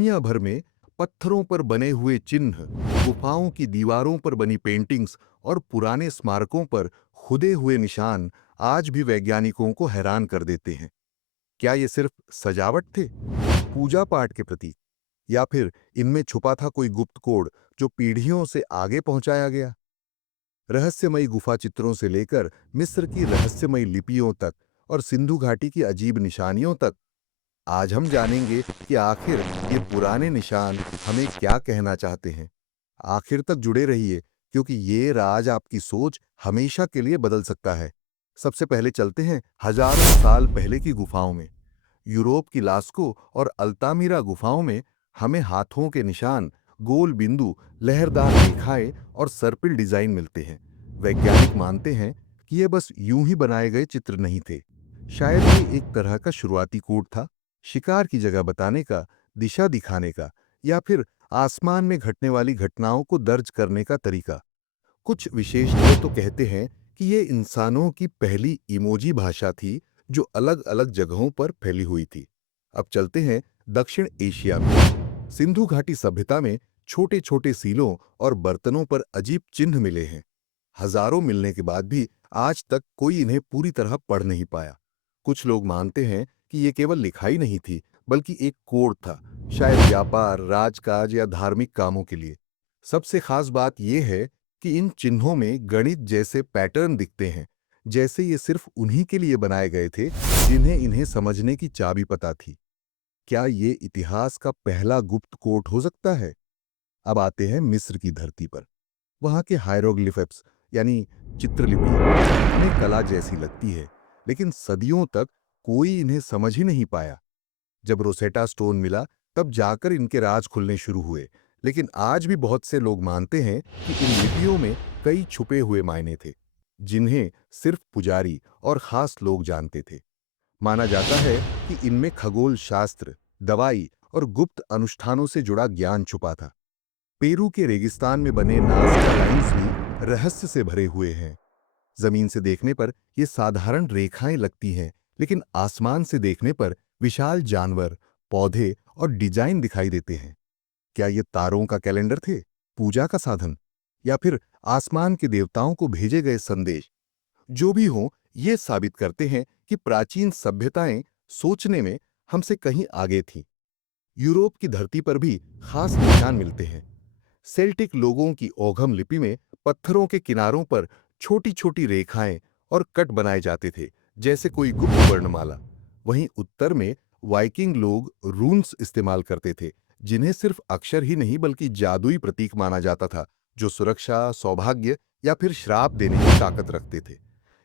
दुनिया भर में पत्थरों पर बने हुए चिन्ह, गुफाओं की दीवारों पर बनी पेंटिंग्स और पुराने स्मारकों पर खुदे हुए निशान आज भी वैज्ञानिकों को हैरान कर देते हैं। क्या ये सिर्फ सजावट थे, पूजा पाठ के प्रतीक, या फिर इनमें छुपा था कोई गुप्त कोड जो पीढ़ियों से आगे पहुंचाया गया? रहस्यमयी गुफा चित्रों से लेकर मिस्र की रहस्यमयी लिपियों तक और सिंधु घाटी की अजीब निशानियों तक, आज हम जानेंगे कि आखिर ये पुराने निशान हमें क्या कहना चाहते हैं। आखिर तक जुड़े रहिए, क्योंकि ये राज आपकी सोच हमेशा के लिए बदल सकता है। सबसे पहले चलते हैं हजारों साल पहले की गुफाओं में। यूरोप की लास्को और अल्तामिरा गुफाओं में हमें हाथों के निशान, गोल बिंदु, लहरदार रेखाएं और सर्पिल डिजाइन मिलते हैं। वैज्ञानिक मानते हैं कि ये बस यूं ही बनाए गए चित्र नहीं थे। शायद ये एक तरह का शुरुआती कोड था, शिकार की जगह बताने का, दिशा दिखाने का, या फिर आसमान में घटने वाली घटनाओं को दर्ज करने का तरीका। कुछ विशेषज्ञ तो कहते हैं कि ये इंसानों की पहली इमोजी भाषा थी, जो अलग अलग जगहों पर फैली हुई थी। अब चलते हैं दक्षिण एशिया में। सिंधु घाटी सभ्यता में छोटे छोटे सीलों और बर्तनों पर अजीब चिन्ह मिले हैं। हजारों मिलने के बाद भी आज तक कोई इन्हें पूरी तरह पढ़ नहीं पाया। कुछ लोग मानते हैं कि ये केवल लिखाई नहीं थी, बल्कि एक कोड था, शायद व्यापार, राजकाज या धार्मिक कामों के लिए। सबसे खास बात यह है कि इन चिन्हों में गणित जैसे पैटर्न दिखते हैं, जैसे ये सिर्फ उन्हीं के लिए बनाए गए थे जिन्हें इन्हें समझने की चाबी पता थी। क्या ये इतिहास का पहला गुप्त कोड हो सकता है? अब आते हैं मिस्र की धरती पर। वहां के हायरोग्लिफिक्स यानी चित्रलिपि हमें कला जैसी लगती है, लेकिन सदियों तक कोई इन्हें समझ ही नहीं पाया। जब रोसेटा स्टोन मिला, तब जाकर इनके राज खुलने शुरू हुए। लेकिन आज भी बहुत से लोग मानते हैं कि इन लिपियों में कई छुपे हुए मायने थे, जिन्हें सिर्फ पुजारी और खास लोग जानते थे। माना जाता है कि इनमें खगोल शास्त्र, दवाई और गुप्त अनुष्ठानों से जुड़ा ज्ञान छुपा था। पेरू के रेगिस्तान में बने नाज़का लाइन्स भी रहस्य से भरे हुए हैं। जमीन से देखने पर ये साधारण रेखाएं लगती हैं, लेकिन आसमान से देखने पर विशाल जानवर, पौधे और डिजाइन दिखाई देते हैं। क्या ये तारों का कैलेंडर थे, पूजा का साधन, या फिर आसमान के देवताओं को भेजे गए संदेश? जो भी हो, ये साबित करते हैं कि प्राचीन सभ्यताएं सोचने में हमसे कहीं आगे थीं। यूरोप की धरती पर भी खास निशान मिलते हैं। सेल्टिक लोगों की ओघम लिपि में पत्थरों के किनारों पर छोटी छोटी रेखाएं और कट बनाए जाते थे, जैसे कोई गुप्त वर्णमाला। वहीं उत्तर में वाइकिंग लोग रून्स इस्तेमाल करते थे, जिन्हें सिर्फ अक्षर ही नहीं बल्कि जादुई प्रतीक माना जाता था, जो सुरक्षा, सौभाग्य या फिर श्राप देने की ताकत रखते थे।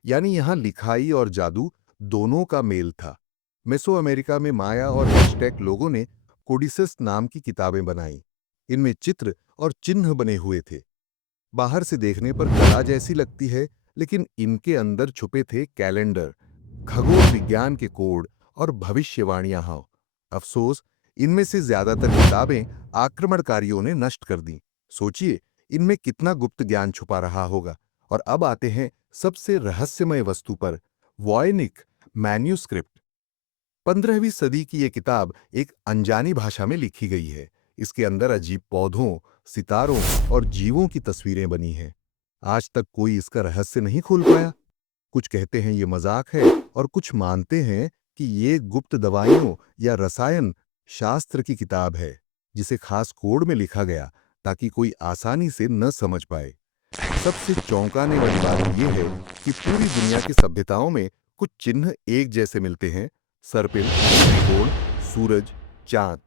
यानी यहाँ लिखाई और जादू दोनों का मेल था। मेसो अमेरिका में माया और एज़टेक लोगों ने कोडिसेस नाम की किताबें बनाई। इनमें चित्र और चिन्ह बने हुए थे। बाहर से देखने पर कला जैसी लगती है, लेकिन इनके अंदर छुपे थे कैलेंडर, खगोल विज्ञान के कोड और भविष्यवाणियां। अफसोस, इनमें से ज्यादातर किताबें आक्रमणकारियों ने नष्ट कर दी। सोचिए, इनमें कितना गुप्त ज्ञान छुपा रहा होगा। और अब आते हैं सबसे रहस्यमय वस्तु पर, वॉयनिक मैन्यूस्क्रिप्ट। 15वीं सदी की ये किताब एक अनजानी भाषा में लिखी गई है। इसके अंदर अजीब पौधों, सितारों और जीवों की तस्वीरें बनी हैं। आज तक कोई इसका रहस्य नहीं खोल पाया। कुछ कहते हैं ये मजाक है, और कुछ मानते हैं कि ये गुप्त दवाइयों या रसायन शास्त्र की किताब है, जिसे खास कोड में लिखा गया ताकि कोई आसानी से न समझ पाए। सबसे चौंकाने वाली बात यह है कि पूरी दुनिया की सभ्यताओं में कुछ चिन्ह एक जैसे मिलते हैं। सर्पिल, त्रिकोण, सूरज, चांद।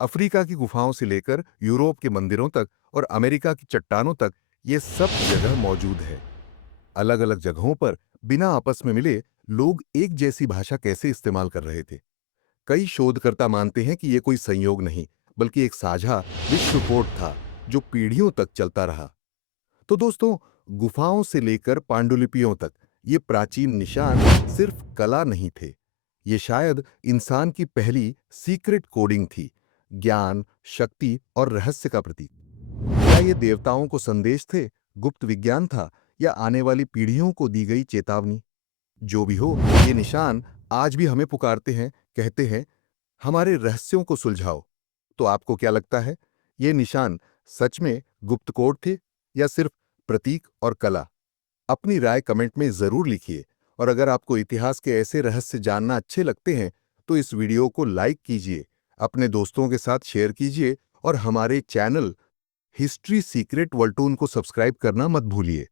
अफ्रीका की गुफाओं से लेकर यूरोप के मंदिरों तक और अमेरिका की चट्टानों तक ये सब जगह मौजूद है। अलग अलग जगहों पर बिना आपस में मिले लोग एक जैसी भाषा कैसे इस्तेमाल कर रहे थे? कई शोधकर्ता मानते हैं कि यह कोई संयोग नहीं, बल्कि एक साझा विश्व कोड था, जो पीढ़ियों तक चलता रहा। तो दोस्तों, गुफाओं से लेकर पांडुलिपियों तक ये प्राचीन निशान सिर्फ कला नहीं थे। ये शायद इंसान की पहली सीक्रेट कोडिंग थी, ज्ञान, शक्ति और रहस्य का प्रतीक। क्या ये देवताओं को संदेश थे, गुप्त विज्ञान था, या आने वाली पीढ़ियों को दी गई चेतावनी? जो भी हो, ये निशान आज भी हमें पुकारते हैं, कहते हैं, हमारे रहस्यों को सुलझाओ। तो आपको क्या लगता है, ये निशान सच में गुप्त कोड थे या सिर्फ प्रतीक और कला? अपनी राय कमेंट में जरूर लिखिए। और अगर आपको इतिहास के ऐसे रहस्य जानना अच्छे लगते हैं तो इस वीडियो को लाइक कीजिए, अपने दोस्तों के साथ शेयर कीजिए और हमारे channel history secret world toon को सब्सक्राइब करना मत भूलिए।